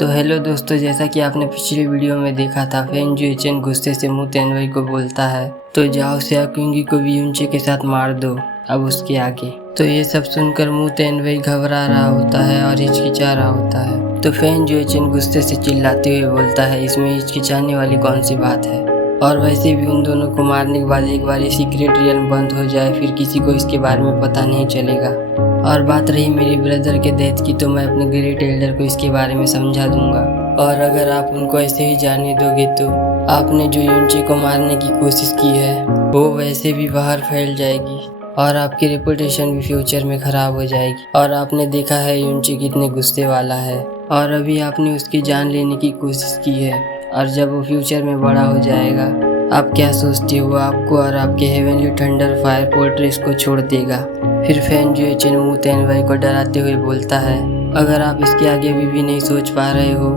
तो हेलो दोस्तों, जैसा कि आपने पिछली वीडियो में देखा था, फैन जुएचेन गुस्से से मू तेनवई को बोलता है तो जाओ सियाक्युंगी को भी यूनचे के साथ मार दो अब उसके आगे। तो ये सब सुनकर मू तेनवई घबरा रहा होता है और हिचकिचा रहा होता है। तो फैन जुएचेन गुस्से से चिल्लाते हुए बोलता है इसमें हिचकिचाने वाली कौन सी बात है, और वैसे भी उन दोनों को मारने के बाद एक बार ये सीक्रेट रियल बंद हो जाए फिर किसी को इसके बारे में पता नहीं चलेगा। और बात रही मेरे ब्रदर के डेथ की, तो मैं अपने ग्रेट एल्डर को इसके बारे में समझा दूंगा, और अगर आप उनको ऐसे ही जाने दोगे तो आपने जो यूनचे को मारने की कोशिश की है वो वैसे भी बाहर फैल जाएगी और आपकी रेपुटेशन भी फ्यूचर में खराब हो जाएगी। और आपने देखा है यूनचे कितने गुस्से वाला है, और अभी आपने उसकी जान लेने की कोशिश की है, और जब वो फ्यूचर में बड़ा हो जाएगा आप क्या सोचते हो, आपको और आपके हेवनली थंडर फायर फोर्ट्रेस को छोड़ देगा। फिर फैन जुएचेन मू तेनवई को डराते हुए बोलता है अगर आप इसके आगे भी नहीं सोच पा रहे हो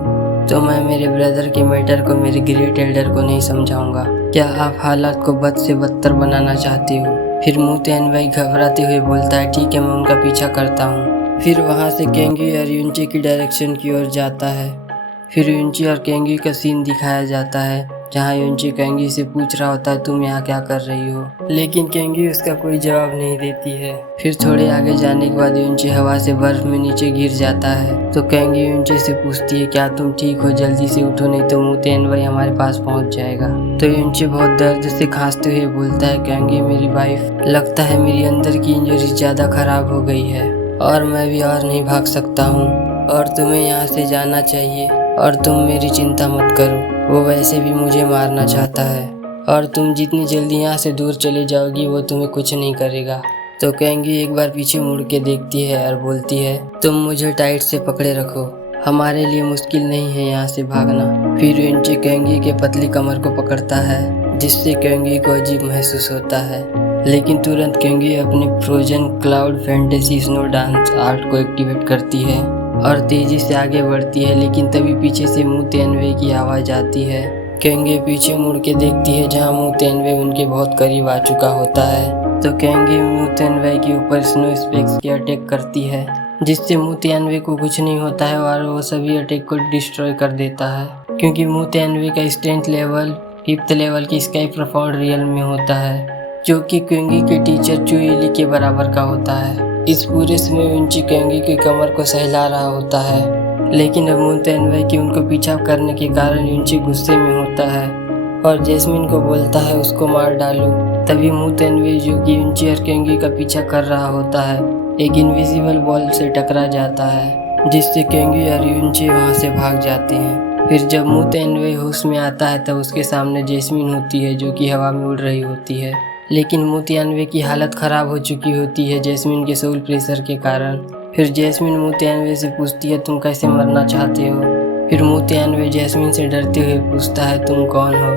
तो मैं मेरे ब्रदर के मैटर को मेरे ग्रेट एल्डर को नहीं समझाऊंगा। क्या आप हालात को बद से बदतर बनाना चाहते हो? फिर मू तेनवई घबराते हुए बोलता है ठीक है, मैं उनका पीछा करता हूँ। फिर वहाँ से केंगी और यूनचे की डायरेक्शन की ओर जाता है। फिर यूनचे और केंगी का सीन दिखाया जाता है जहाँ यूनचे केंगी से पूछ रहा होता है तुम यहाँ क्या कर रही हो, लेकिन केंगी उसका कोई जवाब नहीं देती है। फिर थोड़े आगे जाने के बाद यूनचे हवा से बर्फ में नीचे गिर जाता है। तो केंगी यूनचे से पूछती है क्या तुम ठीक हो, जल्दी से उठो नहीं तो मू तेनवई हमारे पास पहुँच जाएगा। तो यूनचे बहुत दर्द से खांसते हुए बोलता है केंगी मेरी वाइफ, लगता है मेरी अंदर की इंजरी ज़्यादा खराब हो गई है और मैं भी और नहीं भाग सकता हूँ और तुम्हें यहाँ से जाना चाहिए, और तुम मेरी चिंता मत करो, वो वैसे भी मुझे मारना चाहता है और तुम जितनी जल्दी यहाँ से दूर चले जाओगी वो तुम्हें कुछ नहीं करेगा। तो केंगी एक बार पीछे मुड़ के देखती है और बोलती है तुम मुझे टाइट से पकड़े रखो, हमारे लिए मुश्किल नहीं है यहाँ से भागना। फिर यूनचे केंगी के पतली कमर को पकड़ता है जिससे केंगी को अजीब महसूस होता है, लेकिन तुरंत केंगी अपनी frozen cloud fantasy snow dance art को एक्टिवेट करती है और तेजी से आगे बढ़ती है। लेकिन तभी पीछे से मू तेनवई की आवाज़ आती है। केंगी पीछे मुड़ के देखती है जहाँ मू तेनवई उनके बहुत करीब आ चुका होता है। तो केंगी मू तेनवई के ऊपर स्नो स्पेक्स की अटैक करती है जिससे मू तेनवई को कुछ नहीं होता है और वो सभी अटैक को डिस्ट्रॉय कर देता है, क्योंकि मू तेनवई का स्ट्रेंथ लेवल 5th लेवल की स्काई प्रोफाउंड रियल में होता है जो कि केंगी के टीचर चुईली के बराबर का होता है। इस पूरे समय यूनचे केंगी के कमर को सहला रहा होता है, लेकिन अब मू तेनवई की उनको पीछा करने के कारण यूनचे गुस्से में होता है और जैस्मिन को बोलता है उसको मार डालो। तभी मू तेनवई जो कि यूनचे और केंगी का पीछा कर रहा होता है एक इनविजिबल बॉल से टकरा जाता है जिससे केंगी और यूनचे वहाँ से भाग जाते हैं। फिर जब मू तेनवई होश में आता है तब उसके सामने जैस्मिन होती है जो कि हवा में उड़ रही होती है, लेकिन मू तेनवई की हालत ख़राब हो चुकी होती है जैस्मिन के सोल प्रेशर के कारण। फिर जैस्मिन मू तेनवई से पूछती है तुम कैसे मरना चाहते हो। फिर मू तेनवई जैस्मिन से डरते हुए पूछता है तुम कौन हो।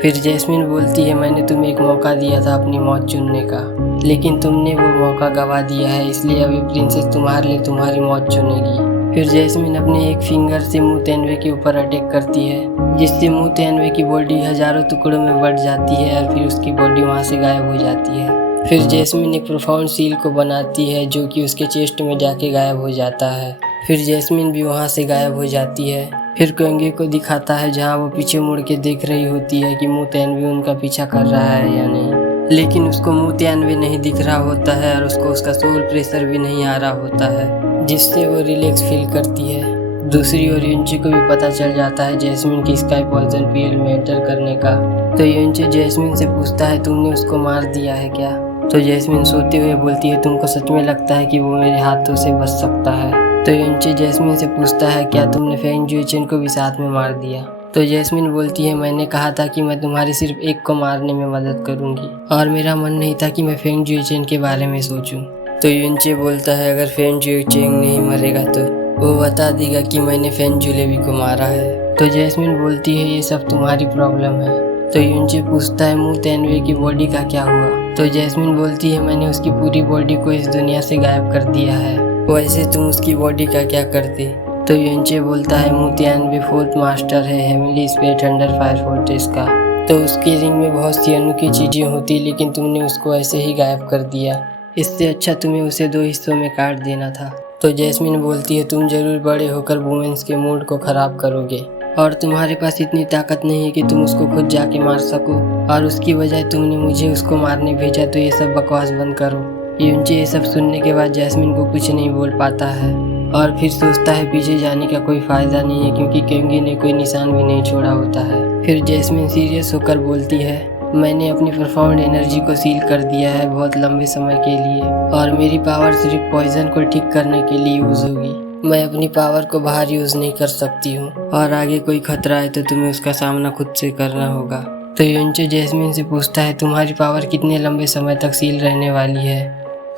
फिर जैस्मिन बोलती है मैंने तुम्हें एक मौका दिया था अपनी मौत चुनने का, लेकिन तुमने वो मौका गवा दिया है, इसलिए अभी प्रिंसेस तुम्हारे लिए तुम्हारी मौत चुनेगी। फिर जैस्मिन अपने एक फिंगर से मू तेनवई के ऊपर अटैक करती है जिससे मू तेनवई की बॉडी हजारों टुकड़ों में बढ़ जाती है और फिर उसकी बॉडी वहाँ से गायब हो जाती है। फिर जैस्मिन एक प्रोफाउंड सील को बनाती है जो कि उसके चेस्ट में जाके गायब हो जाता है। फिर जैस्मिन भी वहाँ से गायब हो जाती है। फिर केंगी को दिखाता है जहाँ वो पीछे मुड़ के देख रही होती है कि मू तेनवई उनका पीछा कर रहा है या नहीं, लेकिन उसको मू तेनवई नहीं दिख रहा होता है और उसको उसका सोल प्रेशर भी नहीं आ रहा होता है जिससे वो रिलैक्स फील करती है। दूसरी ओर यूनचे को भी पता चल जाता है जैस्मिन की स्काई पॉइजन पीएल में एंटर करने का। तो यूनचे जैस्मिन से पूछता है तुमने उसको मार दिया है क्या। तो जैस्मिन सोते हुए बोलती है तुमको सच में लगता है कि वो मेरे हाथों से बच सकता है। तो यूनचे जैस्मिन से पूछता है क्या तुमने फैन जुएचेन को भी साथ में मार दिया। तो जैस्मिन बोलती है मैंने कहा था कि मैं तुम्हारी सिर्फ एक को मारने में मदद करूंगी और मेरा मन नहीं था कि मैं फैन जुएचेन के बारे में सोचूं। तो यूनचे बोलता है अगर फैन जुएचेन नहीं मरेगा तो वो बता देगा कि मैंने फैन जुलेबी को मारा है। तो जैस्मिन बोलती है ये सब तुम्हारी प्रॉब्लम है। तो यूनचे पूछता है मू तेनवई की बॉडी का क्या हुआ। तो जैस्मिन बोलती है मैंने उसकी पूरी बॉडी को इस दुनिया से गायब कर दिया है, वैसे तुम उसकी बॉडी का क्या करते। तो यूनचे बोलता है मू तेनवई 4th मास्टर है heavenly spear thunder fire fortress का, तो उसके रिंग में बहुत सी अनोखी चीज़ें होती लेकिन तुमने उसको ऐसे ही गायब कर दिया, इससे अच्छा तुम्हें उसे 2 हिस्सों में काट देना था। तो जैस्मिन बोलती है तुम जरूर बड़े होकर वुमेन्स के मूड को खराब करोगे और तुम्हारे पास इतनी ताकत नहीं है कि तुम उसको खुद जाके मार सको और उसकी बजाय तुमने मुझे उसको मारने भेजा, तो ये सब बकवास बंद करो। यूनचे ये सब सुनने के बाद जैस्मिन को कुछ नहीं बोल पाता है और फिर सोचता है पीछे जाने का कोई फायदा नहीं है क्योंकि केंगी ने कोई निशान भी नहीं छोड़ा होता है। फिर जैस्मिन सीरियस होकर बोलती है मैंने अपनी प्रोफाउंड एनर्जी को सील कर दिया है बहुत लंबे समय के लिए और मेरी पावर सिर्फ पॉइजन को ठीक करने के लिए यूज होगी। मैं अपनी पावर को बाहर यूज नहीं कर सकती हूँ और आगे कोई खतरा है तो तुम्हें उसका सामना खुद से करना होगा। तो यूनचे जैस्मिन से पूछता है तुम्हारी पावर कितने लंबे समय तक सील रहने वाली है।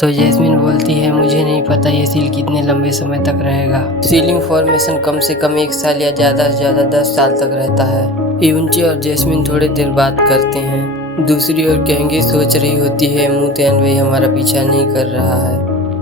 तो जैस्मिन बोलती है मुझे नहीं पता ये सील कितने लंबे समय तक रहेगा। सीलिंग फॉर्मेशन कम से कम 1 साल या ज़्यादा से ज़्यादा 10 साल तक रहता है। यूनचे और जैस्मिन थोड़ी देर बात करते हैं। दूसरी ओर केंगी सोच रही होती है मू तियानवे हमारा पीछा नहीं कर रहा है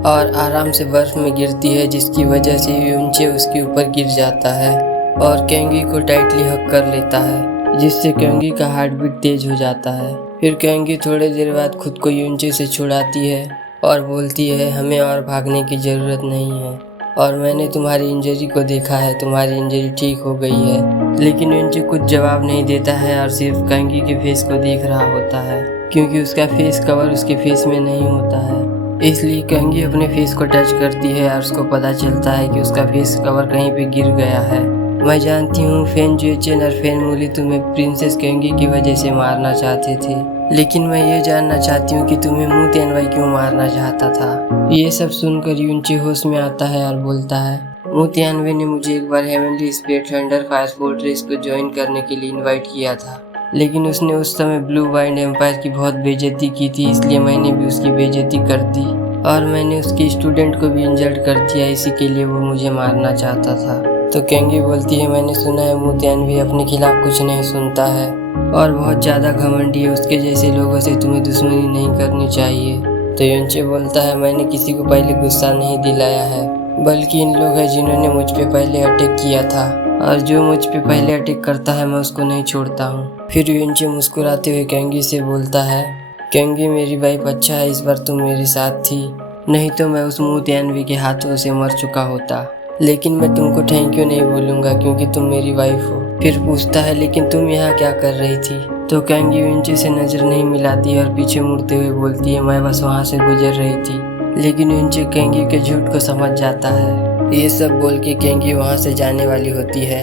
और आराम से बर्फ में गिरती है जिसकी वजह से यूनचे उसके ऊपर गिर जाता है और केंगी को टाइटली हक कर लेता है जिससे केंगी का हार्ट बीट तेज हो जाता है। फिर केंगी थोड़ी देर बाद खुद को यूनचे से छुड़ाती है और बोलती है हमें और भागने की ज़रूरत नहीं है और मैंने तुम्हारी इंजरी को देखा है, तुम्हारी इंजरी ठीक हो गई है। लेकिन यूनचे कुछ जवाब नहीं देता है और सिर्फ केंगी के फेस को देख रहा होता है क्योंकि उसका फेस कवर उसके फेस में नहीं होता है। इसलिए केंगी अपने फेस को टच करती है और उसको पता चलता है कि उसका फेस कवर कहीं पे गिर गया है। मैं जानती हूँ फेन जुएचेन और फेन मूली तुम्हें प्रिंसेस केंगी की वजह से मारना चाहते थे, लेकिन मैं ये जानना चाहती हूँ कि तुम्हें मू तियानवे क्यों मारना चाहता था। ये सब सुनकर यूनचे होश में आता है और बोलता है मू तियानवे ने मुझे एक बार heavenly spirit thunder fire fortress को ज्वाइन करने के लिए इनवाइट किया था, लेकिन उसने उस समय ब्लू वाइंड एम्पायर की बहुत बेइज्जती की थी, इसलिए मैंने भी उसकी बेइज्जती कर दी और मैंने उसके स्टूडेंट को भी इंजर्ड कर दिया, इसी के लिए वो मुझे मारना चाहता था। तो केंगी बोलती है मैंने सुना है मू तियानवे अपने खिलाफ कुछ नहीं सुनता है और बहुत ज़्यादा घमंडी है, उसके जैसे लोगों से तुम्हें दुश्मनी नहीं करनी चाहिए। तो यूनचे बोलता है मैंने किसी को पहले गुस्सा नहीं दिलाया है, बल्कि इन लोग हैं जिन्होंने मुझ पे पहले अटैक किया था और जो मुझ पे पहले अटैक करता है मैं उसको नहीं छोड़ता हूँ। फिर यूनचे मुस्कुराते हुए केंगी से बोलता है केंगी मेरी वाइफ अच्छा है इस बार तुम मेरे साथ थी, नहीं तो मैं उस मू तियानवे के हाथों से मर चुका होता, लेकिन मैं तुमको थैंक यू नहीं बोलूँगा क्योंकि तुम मेरी वाइफ हो। फिर पूछता है लेकिन तुम यहाँ क्या कर रही थी। तो केंगी यूनचे से नज़र नहीं मिलाती और पीछे मुड़ते हुए बोलती है मैं बस वहाँ से गुजर रही थी, लेकिन यूनचे केंगी के झूठ को समझ जाता है। ये सब बोल के केंगी वहाँ से जाने वाली होती है,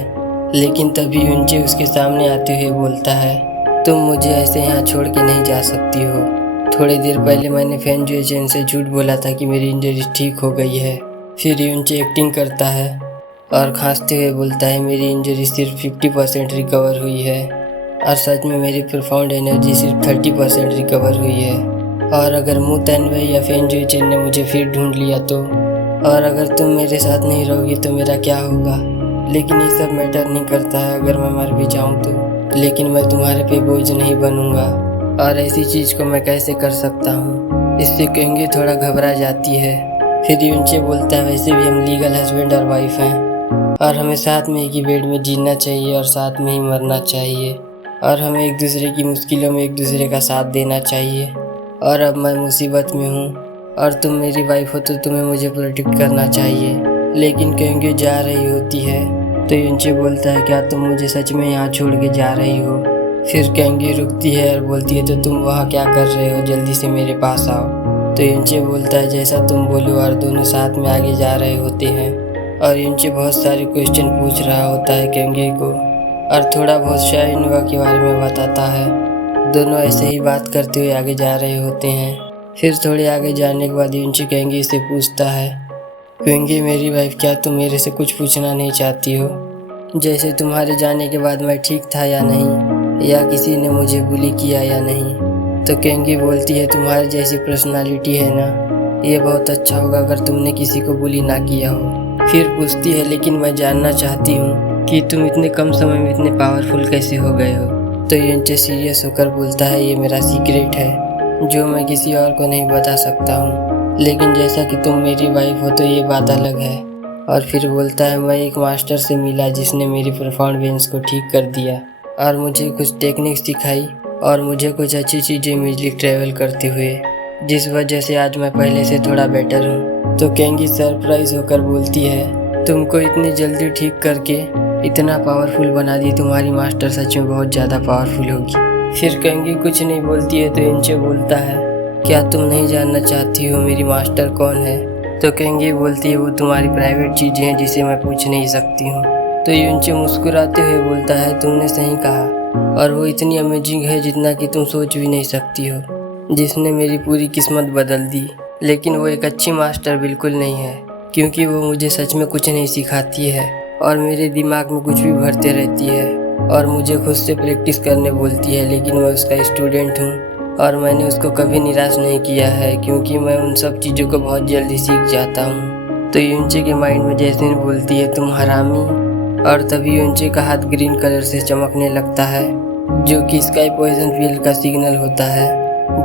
लेकिन तभी यूनचे उसके सामने आते हुए बोलता है तुम मुझे ऐसे यहाँ छोड़ के नहीं जा सकती हो। थोड़ी देर पहले मैंने फेन जुएचेन से झूठ बोला था कि मेरी इंजरी ठीक हो गई है। फिर यूनचे एक्टिंग करता है और खांसते हुए बोलता है मेरी इंजरी सिर्फ 50% रिकवर हुई है और सच में मेरी प्रोफाउंड एनर्जी सिर्फ 30% रिकवर हुई है और अगर मू तियानवे या फेन जुएचेन ने मुझे फिर ढूंढ लिया तो, और अगर तुम मेरे साथ नहीं रहोगी तो मेरा क्या होगा। लेकिन ये सब मैटर नहीं करता है अगर मैं मर भी जाऊँ तो, लेकिन मैं तुम्हारे पे बोझ नहीं बनूंगा और ऐसी चीज़ को मैं कैसे कर सकता हूँ। इससे केंगी थोड़ा घबरा जाती है। फिर यूनचे बोलता है वैसे भी हम लीगल हस्बैंड और वाइफ हैं और हमें साथ में एक ही बेड में जीना चाहिए और साथ में ही मरना चाहिए और हमें एक दूसरे की मुश्किलों में एक दूसरे का साथ देना चाहिए। और अब मैं मुसीबत में हूँ और तुम मेरी वाइफ हो तो तुम्हें मुझे प्रोटेक्ट करना चाहिए। लेकिन केंगी जा रही होती है तो यूनचे बोलता है क्या तुम मुझे सच में यहाँ छोड़ के जा रही हो। फिर केंगी रुकती है और बोलती है तो तुम वहाँ क्या कर रहे हो, जल्दी से मेरे पास आओ। तो यूनचे बोलता है जैसा तुम बोलो और दोनों साथ में आगे जा रहे होते हैं और यूनचे बहुत सारे क्वेश्चन पूछ रहा होता है केंगी को और थोड़ा बहुत शाइनुआ के बारे में बताता है। दोनों ऐसे ही बात करते हुए आगे जा रहे होते हैं। फिर थोड़े आगे जाने के बाद यूनचे केंगी से पूछता है केंगी मेरी वाइफ क्या तुम मेरे से कुछ पूछना नहीं चाहती हो, जैसे तुम्हारे जाने के बाद मैं ठीक था या नहीं, या किसी ने मुझे बुली किया या नहीं। तो केंगी बोलती है तुम्हारी जैसी पर्सनालिटी है ना, ये बहुत अच्छा होगा अगर तुमने किसी को बुली ना किया हो। फिर पूछती है लेकिन मैं जानना चाहती हूँ कि तुम इतने कम समय में इतने पावरफुल कैसे हो गए हो। तो यूनचे सीरियस होकर बोलता है ये मेरा सीक्रेट है जो मैं किसी और को नहीं बता सकता हूँ, लेकिन जैसा कि तुम मेरी वाइफ हो तो ये बात अलग है। और फिर बोलता है मैं एक मास्टर से मिला जिसने मेरी प्रोफाउंड वेन्स को ठीक कर दिया और मुझे कुछ टेक्निक सिखाई और मुझे कुछ अच्छी चीज़ें मिली ट्रैवल करते हुए, जिस वजह से आज मैं पहले से थोड़ा बेटर हूँ। तो केंगी सरप्राइज होकर बोलती है, तुमको इतनी जल्दी ठीक करके इतना पावरफुल बना दी, तुम्हारी मास्टर सच में बहुत ज़्यादा पावरफुल होगी। फिर केंगी कुछ नहीं बोलती है तो युनचे बोलता है, क्या तुम नहीं जानना चाहती हो मेरी मास्टर कौन है? तो केंगी बोलती है, वो तुम्हारी प्राइवेट चीज़ें हैं जिसे मैं पूछ नहीं सकती हूँ। तो युनचे मुस्कुराते हुए बोलता है, तुमने सही कहा, और वो इतनी अमेजिंग है जितना कि तुम सोच भी नहीं सकती हो, जिसने मेरी पूरी किस्मत बदल दी। लेकिन वो एक अच्छी मास्टर बिल्कुल नहीं है, क्योंकि वो मुझे सच में कुछ नहीं सिखाती है और मेरे दिमाग में कुछ भी भरते रहती है और मुझे खुद से प्रैक्टिस करने बोलती है। लेकिन मैं उसका स्टूडेंट हूँ और मैंने उसको कभी निराश नहीं किया है, क्योंकि मैं उन सब चीज़ों को बहुत जल्दी सीख जाता हूँ। तो युनचे के माइंड में जैसे ही बोलती है, तुम हरामी, और तभी युनचे का हाथ ग्रीन कलर से चमकने लगता है, जो कि स्काई पॉइजन पील का सिग्नल होता है,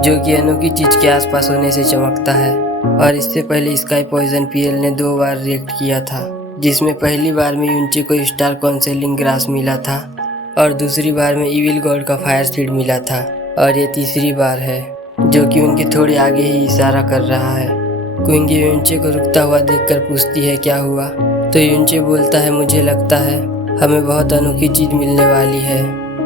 जो कि अनोखी चीज़ के आसपास होने से चमकता है। और इससे पहले स्काई पॉइजन पीएल ने 2 बार रिएक्ट किया था, जिसमें पहली बार में युनचे को स्टार काउंसेलिंग ग्रास मिला था और दूसरी बार में इविल गॉड का फायर सीड मिला था, और ये तीसरी बार है जो कि उनके थोड़े आगे ही इशारा कर रहा है। क्विंगी युनचे को रुकता हुआ देखकर पूछती है, क्या हुआ? तो युनचे बोलता है, मुझे लगता है हमें बहुत अनोखी चीज़ मिलने वाली है।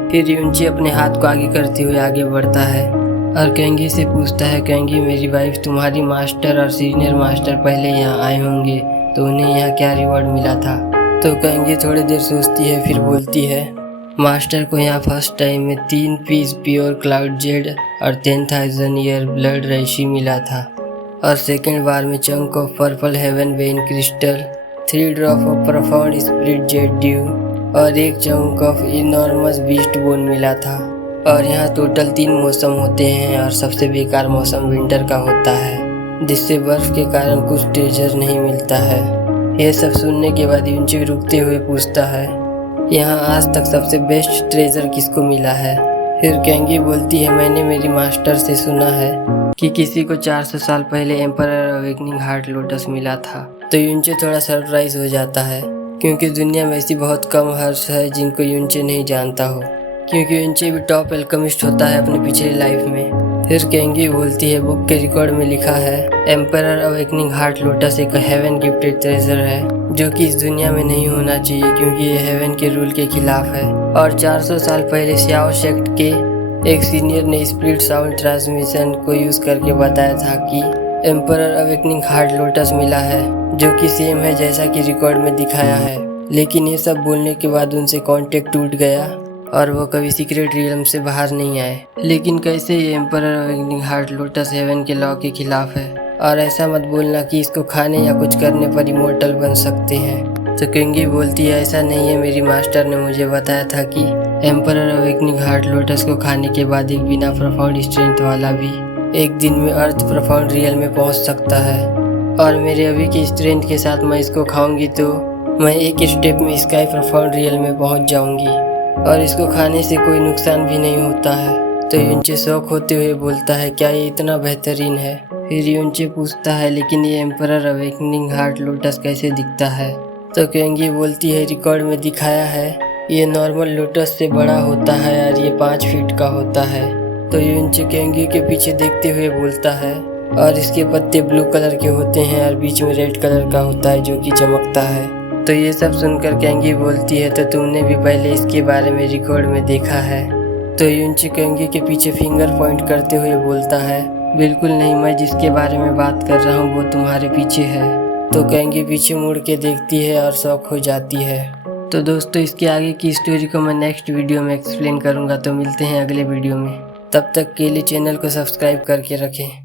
फिर युनचे अपने हाथ को आगे करते हुए आगे बढ़ता है और केंगी से पूछता है, केंगी मेरी वाइफ, तुम्हारी मास्टर और सीनियर मास्टर पहले यहाँ आए होंगे, तो उन्हें यहाँ क्या रिवॉर्ड मिला था? तो केंगी थोड़ी देर सोचती है, फिर बोलती है, मास्टर को यहाँ फर्स्ट टाइम में 3 पीस प्योर क्लाउड जेड और 10,000 ईयर ब्लड रैशी मिला था, और सेकेंड बार में chunk of purple heaven vein crystal, 3 drop of profound spirit jade dew और 1 chunk of enormous beast bone मिला था। और यहाँ टोटल 3 मौसम होते हैं और सबसे बेकार मौसम विंटर का होता है, जिससे बर्फ के कारण कुछ ट्रेजर नहीं मिलता है। यह सब सुनने के बाद युनचे रुकते हुए पूछता है, यहाँ आज तक सबसे बेस्ट ट्रेजर किसको मिला है? फिर केंगी बोलती है, मैंने मेरी मास्टर से सुना है कि किसी को 400 साल पहले एम्परर अवेकनिंग हार्ट लोटस मिला था। तो युनचे थोड़ा सरप्राइज हो जाता है, क्योंकि दुनिया में ऐसी बहुत कम हर्ष है जिनको युनचे नहीं जानता हो, क्योंकि युनचे भी टॉप एल्केमिस्ट होता है अपने पिछले लाइफ में। फिर केंगी बोलती है, बुक के रिकॉर्ड में लिखा है, एम्परर अवेकनिंग हार्ट लोटस एक हेवन गिफ्टेड ट्रेजर है, जो कि इस दुनिया में नहीं होना चाहिए, क्योंकि ये हेवन के रूल के खिलाफ है। और 400 साल पहले श्याओ सेक्ट के एक सीनियर ने स्पिरिट साउंड ट्रांसमिशन को यूज करके बताया था कि एम्परर अवेकनिंग हार्ट लोटस मिला है, जो कि सेम है जैसा कि रिकॉर्ड में दिखाया है। लेकिन ये सब बोलने के बाद उनसे कांटेक्ट टूट गया और वो कभी सीक्रेट रियल्म से बाहर नहीं आए। लेकिन कैसे ये emperor awakening heart lotus heaven के लॉ के खिलाफ है, और ऐसा मत बोलना कि इसको खाने या कुछ करने पर इमोर्टल बन सकते हैं। तो केंगी बोलती है, ऐसा नहीं है, मेरी मास्टर ने मुझे बताया था कि एम्परर अवेकनिंग हार्ट लोटस को खाने के बाद एक बिना प्रोफाउंड स्ट्रेंथ वाला भी एक दिन में अर्थ प्रोफाउंड रियल में पहुंच सकता है, और मेरे अभी की स्ट्रेंथ के साथ मैं इसको खाऊंगी तो मैं एक स्टेप में स्काई प्रोफाउंड रियल में पहुंच जाऊंगी, और इसको खाने से कोई नुकसान भी नहीं होता है। तो युनचे शौक होते हुए बोलता है, क्या ये इतना बेहतरीन है? फिर युनचे पूछता है, लेकिन ये एम्परर अवेकनिंग हार्ट लोटस कैसे दिखता है? तो केंगी बोलती है, रिकॉर्ड में दिखाया है ये नॉर्मल लोटस से बड़ा होता है और ये 5 फीट का होता है। तो युनचे केंगी के पीछे देखते हुए बोलता है, और इसके पत्ते ब्लू कलर के होते हैं और बीच में रेड कलर का होता है जो कि चमकता है। तो ये सब सुनकर केंगी बोलती है, तो तुमने भी पहले इसके बारे में रिकॉर्ड में देखा है? तो युनचे केंगी के पीछे फिंगर पॉइंट करते हुए बोलता है, बिल्कुल नहीं, मैं जिसके बारे में बात कर रहा हूँ वो तुम्हारे पीछे है। तो केंगी पीछे मुड़ के देखती है और शॉक हो जाती है। तो दोस्तों, इसके आगे की स्टोरी को मैं नेक्स्ट वीडियो में एक्सप्लेन करूँगा। तो मिलते हैं अगले वीडियो में, तब तक के लिए चैनल को सब्सक्राइब करके रखें।